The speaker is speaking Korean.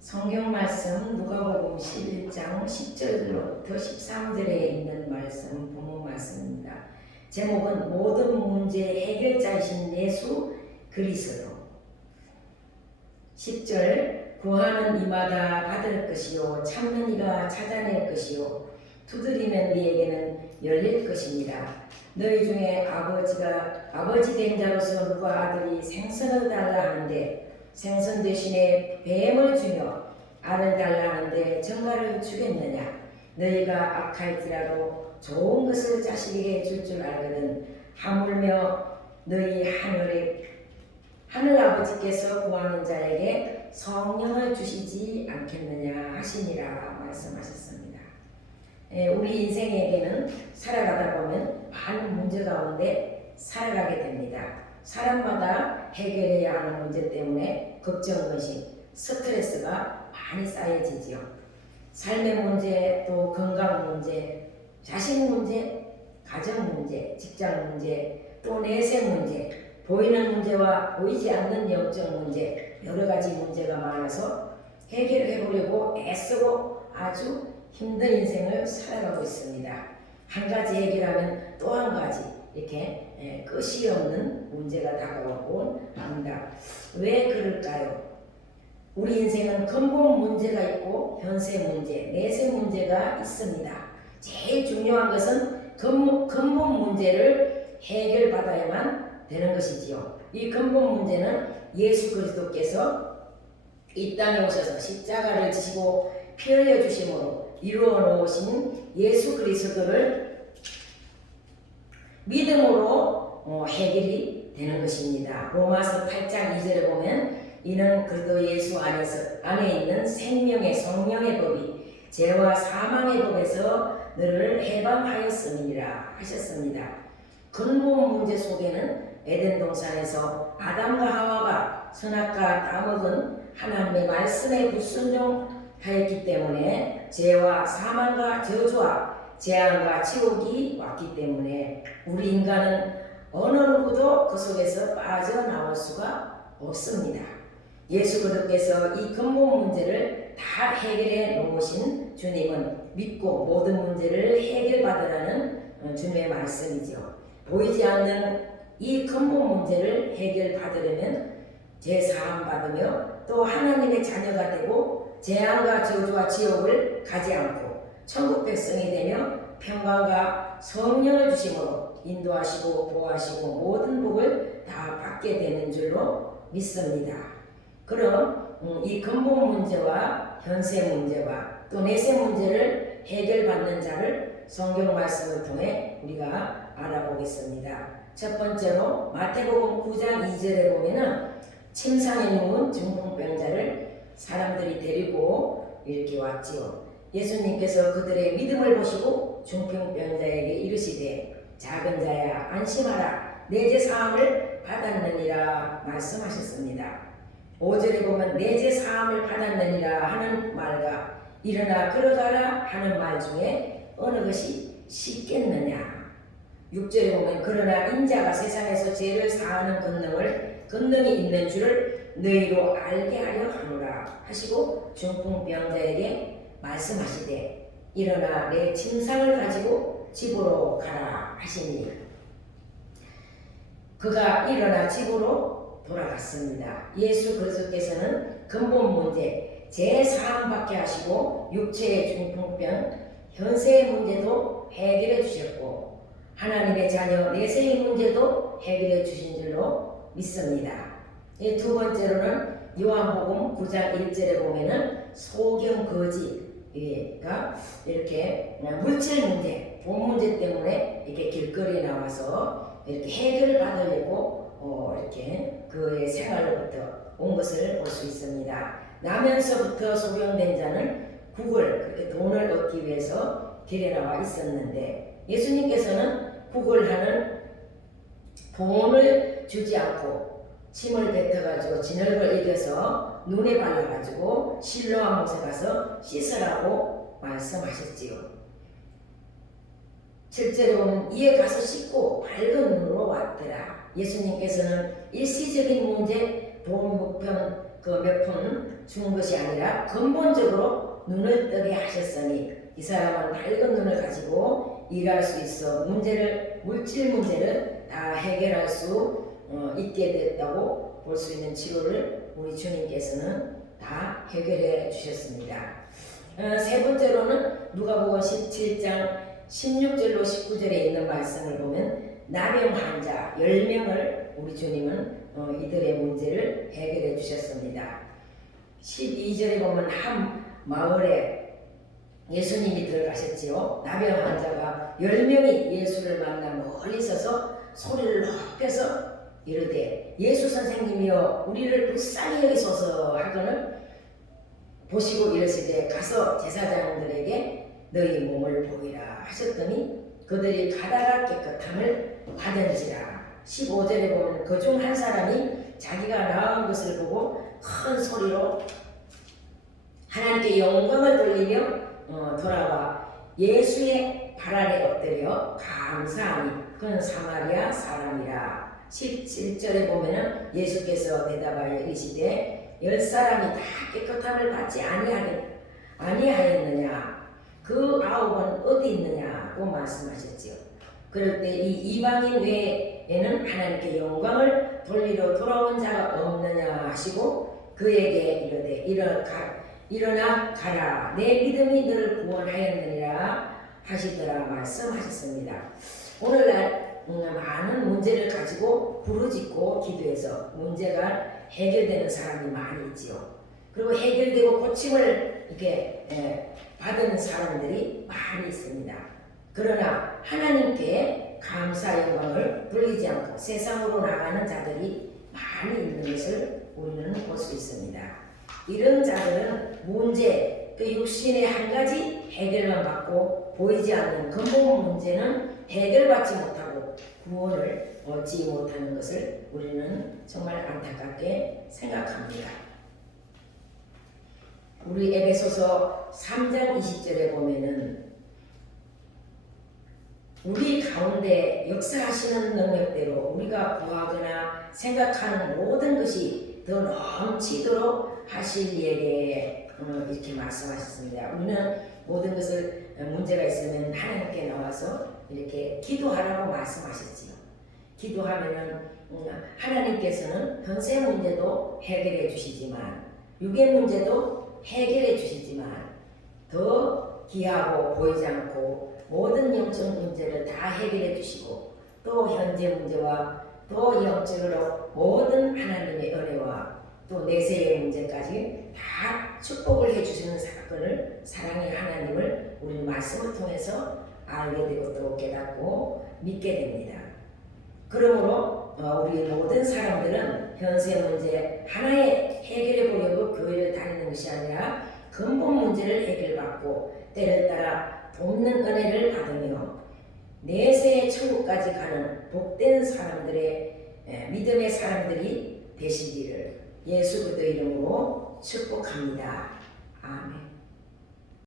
성경 말씀 누가복음 11장 10절부터 13절에 있는 말씀 본문 말씀입니다. 제목은 모든 문제 해결자이신 예수 그리스도. 10절 구하는 이마다 받을 것이요 찾는 이가 찾아낼 것이요 두드리는 이에게는 열릴 것입니다. 너희 중에 아버지 된 자로서 누가 아들이 생선을 달라 하는데 생선 대신에 뱀을 주며 알을 달라 하는데 정갈을 주겠느냐? 너희가 악할지라도 좋은 것을 자식에게 줄 알거든. 하물며 너희 하늘 아버지께서 구하는 자에게 성령을 주시지 않겠느냐 하시니라 말씀하셨습니다. 우리 인생에게는 살아가다 보면 많은 문제 가운데 살아가게 됩니다. 사람마다 해결해야 하는 문제 때문에 걱정, 근심, 스트레스가 많이 쌓여지지요. 삶의 문제, 또 건강 문제, 자식 문제, 가정 문제, 직장 문제, 또 내세 문제, 보이는 문제와 보이지 않는 영적 문제, 여러 가지 문제가 많아서 해결해 보려고 애쓰고 아주 힘든 인생을 살아가고 있습니다. 한 가지 해결하면 또 한 가지 이렇게 끝이 없는 문제가 다가오곤 합니다. 왜 그럴까요? 우리 인생은 근본 문제가 있고 현세 문제, 내세 문제가 있습니다. 제일 중요한 것은 근본 문제를 해결받아야만 되는 것이지요. 이 근본 문제는 예수 그리스도께서 이 땅에 오셔서 십자가를 지시고 피 흘려 주심으로 이루어 놓으신 예수 그리스도를 믿음으로 해결이 되는 것입니다. 로마서 8장 2절에 보면 이는 그리스도 예수 안에 있는 생명의 성령의 법이 죄와 사망의 법에서 너를 해방하였음이니라 하셨습니다. 근본 문제 속에는 에덴 동산에서 아담과 하와가 선악과 따먹은 하나님의 말씀에 불순종하였기 때문에 죄와 사망과 저주와 재앙과 지옥이 왔기 때문에 우리 인간은 어느 누구도 그 속에서 빠져나올 수가 없습니다. 예수 그리스도께서 이 근본 문제를 다 해결해 놓으신 주님은 믿고 모든 문제를 해결받으라는 주님의 말씀이죠. 보이지 않는 이 근본 문제를 해결받으려면 제사함 받으며 또 하나님의 자녀가 되고 재앙과 저주와 지옥을 가지 않고 천국 백성이 되며 평강과 성령을 주심으로 인도하시고 보호하시고 모든 복을 다 받게 되는 줄로 믿습니다. 그럼 이 근본 문제와 현세 문제와 또 내세 문제를 해결받는 자를 성경 말씀을 통해 우리가 알아보겠습니다. 첫 번째로 마태복음 9장 2절에 보면은 침상에 누운 중풍병자를 사람들이 데리고 이렇게 왔지요. 예수님께서 그들의 믿음을 보시고 중풍병자에게 이르시되 작은 자야 안심하라 내 죄 사함을 받았느니라 말씀하셨습니다. 5절에 보면 내 죄 사함을 받았느니라 하는 말과 일어나 걸어가라 하는 말 중에 어느 것이 쉽겠느냐. 6절에 보면 그러나 인자가 세상에서 죄를 사하는 권능이 있는 줄을 너희로 알게 하려 하노라 하시고 중풍병자에게 말씀하시되 일어나 내 침상을 가지고 집으로 가라 하시니 그가 일어나 집으로 돌아갔습니다. 예수 그리스도께서는 근본 문제 죄 사함 받게 하시고 육체의 중풍병 현세의 문제도 해결해 주셨고 하나님의 자녀 내세의 문제도 해결해 주신 줄로 믿습니다. 두 번째로는 요한복음 9장 1절에 보면은 소경 거지가 이렇게 물질 문제, 돈 문제 때문에 이렇게 길거리에 나와서 이렇게 해결을 받으려고 이렇게 그의 생활로부터 온 것을 볼 수 있습니다. 나면서부터 소경된 자는 그렇게 돈을 얻기 위해서 길에 나와 있었는데 예수님께서는 구걸하는 돈을 주지 않고 침을 뱉어가지고 진흙을 이겨서 눈에 발라가지고 실로암 못에 가서 씻으라고 말씀하셨지요. 7절에 보면 이에 가서 씻고 밝은 눈으로 왔더라. 예수님께서는 일시적인 문제, 돈, 그 몇 푼 준 것이 아니라 근본적으로 눈을 뜨게 하셨으니 이 사람은 밝은 눈을 가지고 일할 수 있어 물질 문제를 다 해결할 수 있게 됐다고 볼 수 있는 치료를 우리 주님께서는 다 해결해 주셨습니다. 세 번째로는 누가복음 17장 16절로 19절에 있는 말씀을 보면 나병 환자 10명을 우리 주님은 이들의 문제를 해결해 주셨습니다. 12절에 보면 한 마을에 예수님이 들어가셨지요. 나병 환자가 10명이 예수를 만나 멀리 서서 소리를 높여서 이르되 예수 선생님이여 우리를 불쌍히 여기소서 하거늘 보시고 이르시되 가서 제사장들에게 너희 몸을 보이라 하셨더니 그들이 가다가 깨끗함을 받은지라. 15절에 보면 그중 한 사람이 자기가 나은 것을 보고 큰 소리로 하나님께 영광을 돌리며 돌아와 예수의 발 아래 엎드려 감사하니 그는 사마리아 사람이라. 17절에 보면은 예수께서 대답하여 이르시되 10사람이 다 깨끗함을 받지 아니하였느냐 그 9은 어디 있느냐고 말씀하셨지요. 그럴 때 이 이방인 외에는 하나님께 영광을 돌리러 돌아온 자가 없느냐 하시고 그에게 이르되 일어나 가라 내 믿음이 너를 구원하였느니라 하시더라 말씀하셨습니다. 오늘날 많은 문제를 가지고 부르짖고 기도해서 문제가 해결되는 사람이 많이 있지요. 그리고 해결되고 고침을 이렇게 받은 사람들이 많이 있습니다. 그러나 하나님께 감사 영광을 돌리지 않고 세상으로 나가는 자들이 많이 있는 것을 우리는 볼 수 있습니다. 이런 자들은 문제, 그 육신의 한 가지 해결만 받고 보이지 않는 근본 문제는 해결받지 못하고 구원을 얻지 못하는 것을 우리는 정말 안타깝게 생각합니다. 우리 에베소서 3장 20절에 보면은 우리 가운데 역사하시는 능력대로 우리가 구하거나 생각하는 모든 것이 더 넘치도록 하실 일에 이렇게 말씀하셨습니다. 우리는 모든 것을 문제가 있으면 하나님께 나와서 이렇게 기도하라고 말씀하셨지요. 기도하면은 하나님께서는 현세 문제도 해결해 주시지만 육의 문제도 해결해 주시지만 더 귀하고 보이지 않고 모든 영적 문제를 다 해결해 주시고 또 현재 문제와 또 영적으로 모든 하나님의 은혜와 또 내세의 문제까지 다 축복을 해주시는 사건을 사랑의 하나님을 우리 말씀을 통해서 알게 되고 또 깨닫고 믿게 됩니다. 그러므로 우리 모든 사람들은 현세 문제 하나에 해결해 보려고 교회를 다니는 것이 아니라 근본 문제를 해결받고 때를 따라 돕는 은혜를 받으며 내세의 천국까지 가는 복된 사람들의 믿음의 사람들이 되시기를 예수 그리스도 이름으로 축복합니다. 아멘.